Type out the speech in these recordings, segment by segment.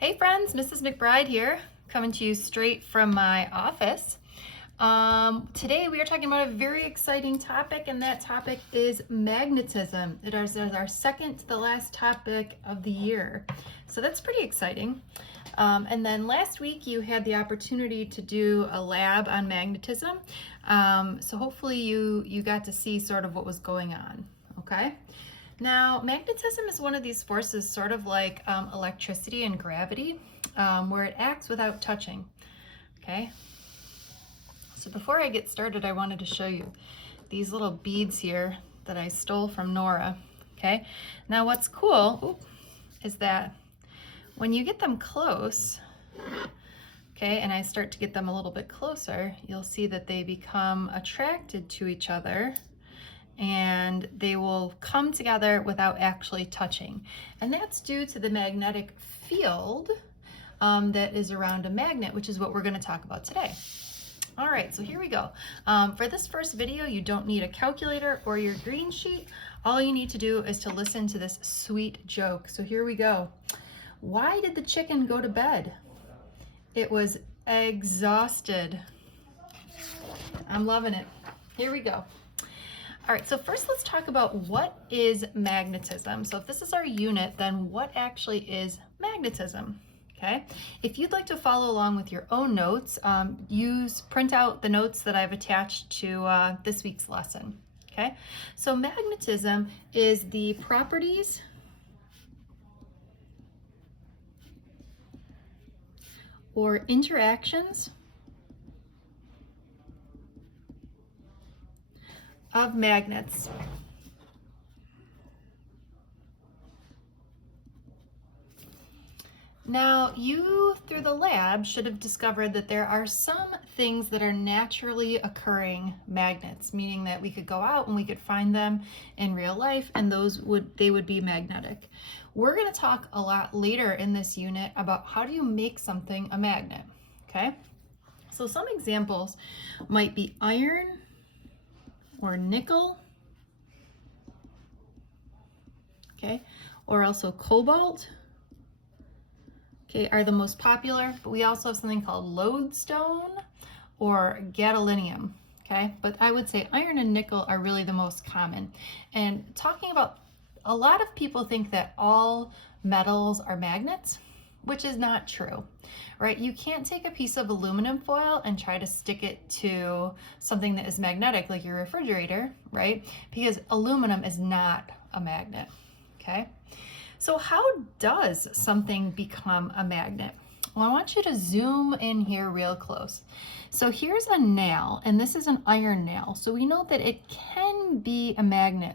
Hey friends, Mrs. McBride here, coming to you straight from my office. Today we are talking about a very exciting topic, and that topic is magnetism. It is our second to the last topic of the year, so that's pretty exciting. And then last week you had the opportunity to do a lab on magnetism, so hopefully you got to see sort of what was going on, okay? Now, magnetism is one of these forces, sort of like electricity and gravity, where it acts without touching, okay? So before I get started, I wanted to show you these little beads here that I stole from Nora, okay? Now, what's cool is that when you get them close, okay, and I start to get them a little bit closer, you'll see that they become attracted to each other, and they will come together without actually touching. And that's due to the magnetic field that is around a magnet, which is what we're going to talk about today. All right, so here we go. For this first video, you don't need a calculator or your green sheet. All you need to do is to listen to this sweet joke. So here we go. Why did the chicken go to bed? It was exhausted. I'm loving it. Here we go. All right, so first let's talk about what is magnetism. So if this is our unit, then what actually is magnetism? Okay, if you'd like to follow along with your own notes, print out the notes that I've attached to this week's lesson. Okay, so magnetism is the properties or interactions of magnets. Now, you, through the lab, should have discovered that there are some things that are naturally occurring magnets, meaning that we could go out and we could find them in real life, and they would be magnetic. We're going to talk a lot later in this unit about how do you make something a magnet, okay? So some examples might be iron or nickel, okay, or also cobalt, okay, are the most popular, but we also have something called lodestone or gadolinium, okay, but I would say iron and nickel are really the most common. And talking about, a lot of people think that all metals are magnets, which is not true, right? You can't take a piece of aluminum foil and try to stick it to something that is magnetic, like your refrigerator, right? Because aluminum is not a magnet, okay? So how does something become a magnet? Well, I want you to zoom in here real close. So here's a nail, and this is an iron nail. So we know that it can be a magnet.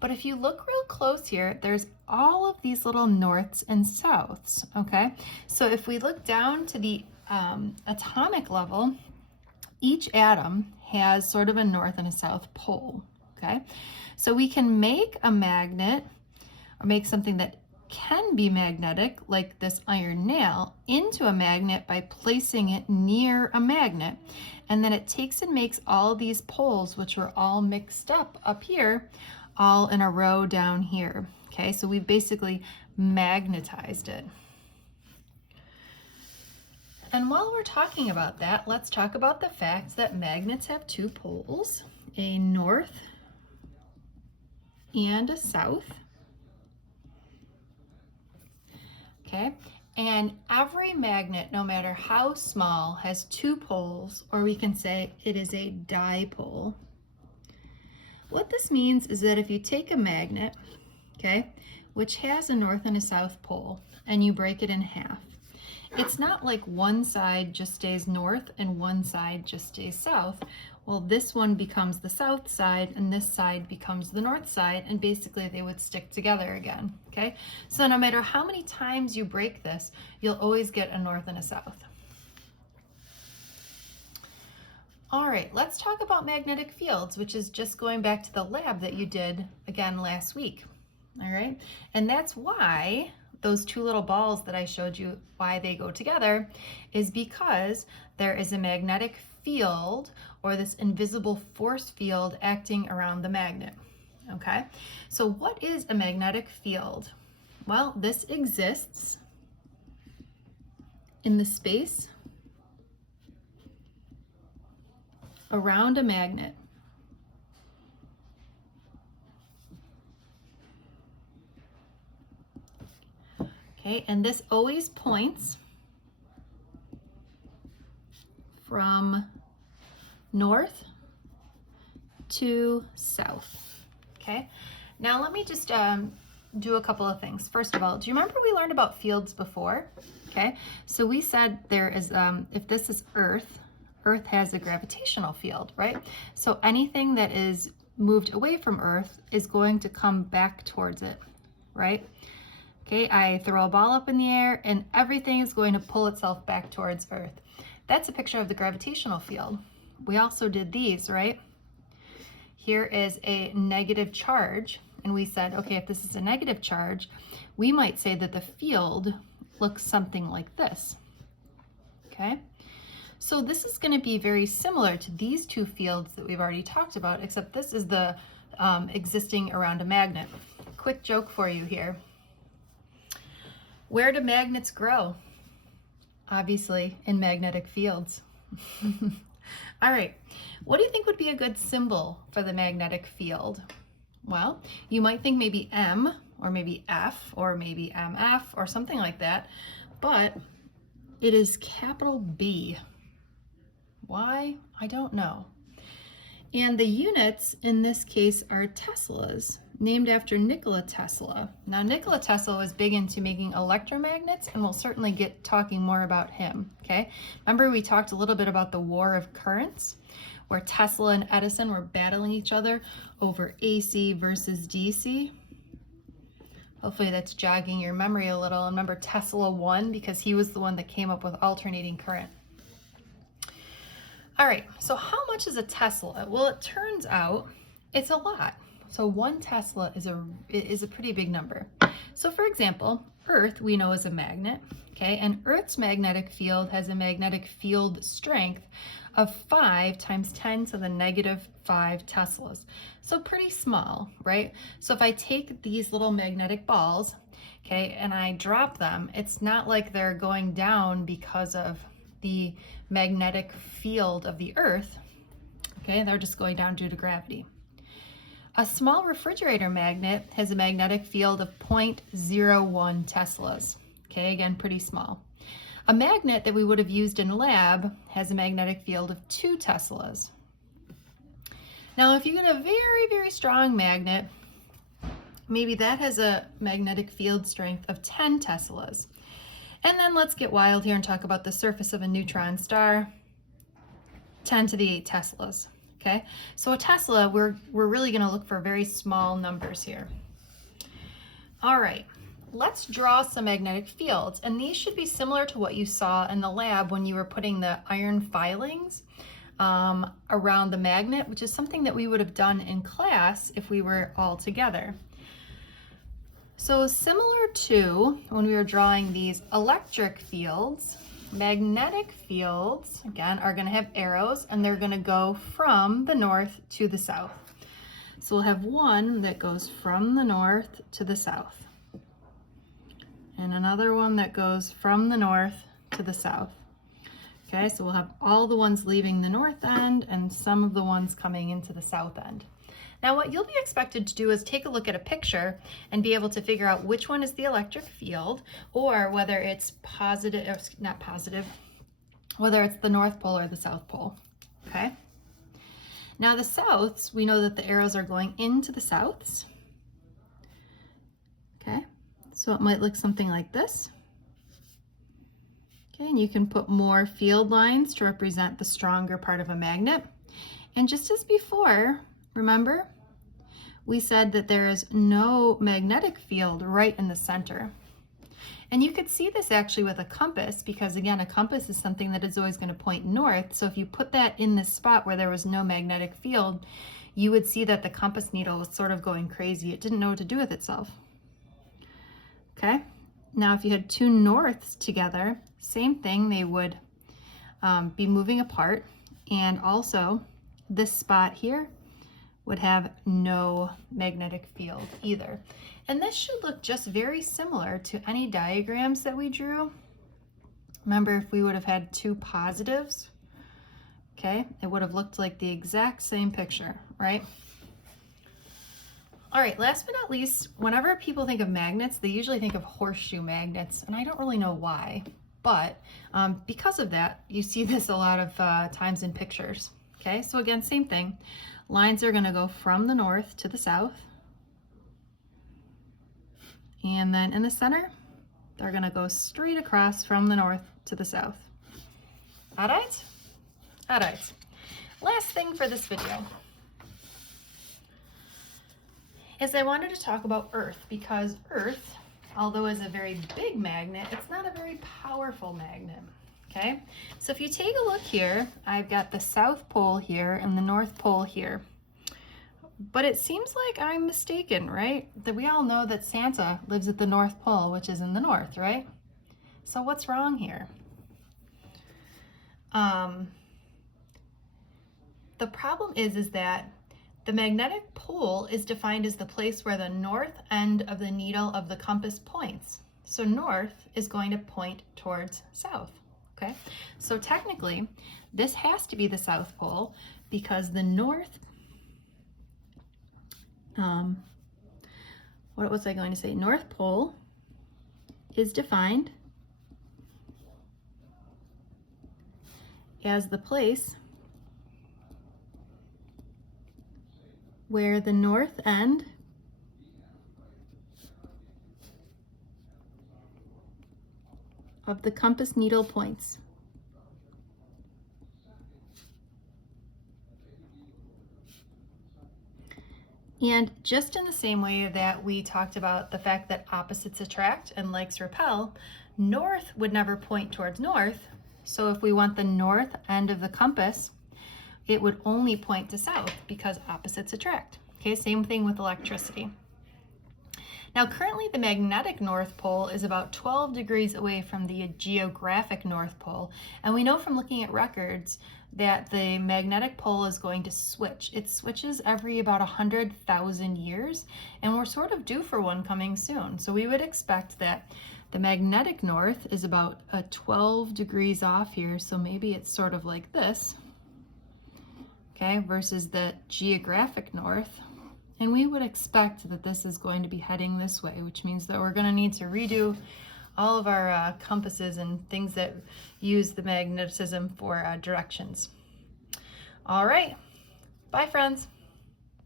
But if you look real close here, there's all of these little norths and souths, okay? So if we look down to the atomic level, each atom has sort of a north and a south pole, okay? So we can make a magnet, or make something that can be magnetic, like this iron nail, into a magnet by placing it near a magnet. And then it takes and makes all these poles, which are all mixed up here, all in a row down here. Okay, so we've basically magnetized it. And while we're talking about that, let's talk about the fact that magnets have two poles, a north and a south. Okay, and every magnet, no matter how small, has two poles, or we can say it is a dipole. What this means is that if you take a magnet, okay, which has a north and a south pole, and you break it in half, it's not like one side just stays north and one side just stays south. Well, this one becomes the south side and this side becomes the north side, and basically they would stick together again, okay? So no matter how many times you break this, you'll always get a north and a south. All right, let's talk about magnetic fields, which is just going back to the lab that you did again last week, all right? And that's why those two little balls that I showed you, why they go together, is because there is a magnetic field, or this invisible force field, acting around the magnet, okay? So what is a magnetic field? Well, this exists in the space around a magnet. Okay, and this always points from north to south. Okay, now let me just do a couple of things. First of all, do you remember we learned about fields before? Okay, so we said there is, if this is Earth, Earth has a gravitational field, right? So anything that is moved away from Earth is going to come back towards it, right? Okay, I throw a ball up in the air and everything is going to pull itself back towards Earth. That's a picture of the gravitational field. We also did these, right? Here is a negative charge, and we said, okay, if this is a negative charge, we might say that the field looks something like this, okay? So this is going to be very similar to these two fields that we've already talked about, except this is the existing around a magnet. Quick joke for you here. Where do magnets grow? Obviously, in magnetic fields. All right, what do you think would be a good symbol for the magnetic field? Well, you might think maybe M, or maybe F, or maybe MF, or something like that, but it is capital B. Why? I don't know. And the units in this case are Teslas, named after Nikola Tesla. Now, Nikola Tesla was big into making electromagnets, and we'll certainly get talking more about him, okay? Remember we talked a little bit about the war of currents, where Tesla and Edison were battling each other over AC versus DC? Hopefully that's jogging your memory a little. And remember, Tesla won because he was the one that came up with alternating current. All right, so how much is a Tesla? Well, it turns out it's a lot. So 1 Tesla is a pretty big number. So for example, Earth we know is a magnet, okay? And Earth's magnetic field has a magnetic field strength of 5 times 10 to the negative 5 Teslas. So pretty small, right? So if I take these little magnetic balls, okay, and I drop them, it's not like they're going down because of the magnetic field of the Earth, okay? They're just going down due to gravity. A small refrigerator magnet has a magnetic field of 0.01 Teslas. Okay, again, pretty small. A magnet that we would have used in lab has a magnetic field of 2 Teslas. Now, if you get a very, very strong magnet, maybe that has a magnetic field strength of 10 Teslas. And then let's get wild here and talk about the surface of a neutron star, 10 to the 8 Teslas. Okay, so a Tesla, we're really going to look for very small numbers here. All right, let's draw some magnetic fields, and these should be similar to what you saw in the lab when you were putting the iron filings around the magnet, which is something that we would have done in class if we were all together. So similar to when we were drawing these electric fields, magnetic fields, again, are going to have arrows, and they're going to go from the north to the south. So we'll have one that goes from the north to the south, and another one that goes from the north to the south. Okay, so we'll have all the ones leaving the north end and some of the ones coming into the south end. Now, what you'll be expected to do is take a look at a picture and be able to figure out which one is the electric field, or whether it's positive, or not positive, whether it's the North Pole or the South Pole, okay? Now the souths, we know that the arrows are going into the souths, okay? So it might look something like this. Okay, and you can put more field lines to represent the stronger part of a magnet. And just as before, remember, we said that there is no magnetic field right in the center. And you could see this actually with a compass, because again, a compass is something that is always going to point north. So if you put that in this spot where there was no magnetic field, you would see that the compass needle was sort of going crazy. It didn't know what to do with itself. Okay, now if you had 2 norths together, same thing, they would be moving apart. And also this spot here would have no magnetic field either. And this should look just very similar to any diagrams that we drew Remember, if we would have had two positives, okay, it would have looked like the exact same picture, right? All right, last but not least, whenever people think of magnets, they usually think of horseshoe magnets, and I don't really know why, but because of that, you see this a lot of times in pictures. Okay, so again, same thing. Lines are gonna go from the north to the south, and then in the center, they're gonna go straight across from the north to the south. All right? All right. Last thing for this video is I wanted to talk about Earth, because Earth, although is a very big magnet, it's not a very powerful magnet, okay? So if you take a look here, I've got the South Pole here and the North Pole here. But it seems like I'm mistaken, right? That we all know that Santa lives at the North Pole, which is in the north, right? So what's wrong here? The problem is that the magnetic pole is defined as the place where the north end of the needle of the compass points. So north is going to point towards south, okay? So technically, this has to be the South Pole, because the north, what was I going to say? North Pole is defined as the place where the north end of the compass needle points. And just in the same way that we talked about the fact that opposites attract and likes repel, north would never point towards north. So if we want the north end of the compass, it would only point to south, because opposites attract. Okay, same thing with electricity. Now currently the magnetic North Pole is about 12 degrees away from the geographic North Pole, and we know from looking at records that the magnetic pole is going to switch. It switches every about 100,000 years, and we're sort of due for one coming soon. So we would expect that the magnetic north is about 12 degrees off here, so maybe it's sort of like this, okay, versus the geographic north. And we would expect that this is going to be heading this way, which means that we're going to need to redo all of our compasses and things that use the magnetism for directions. All right, bye friends.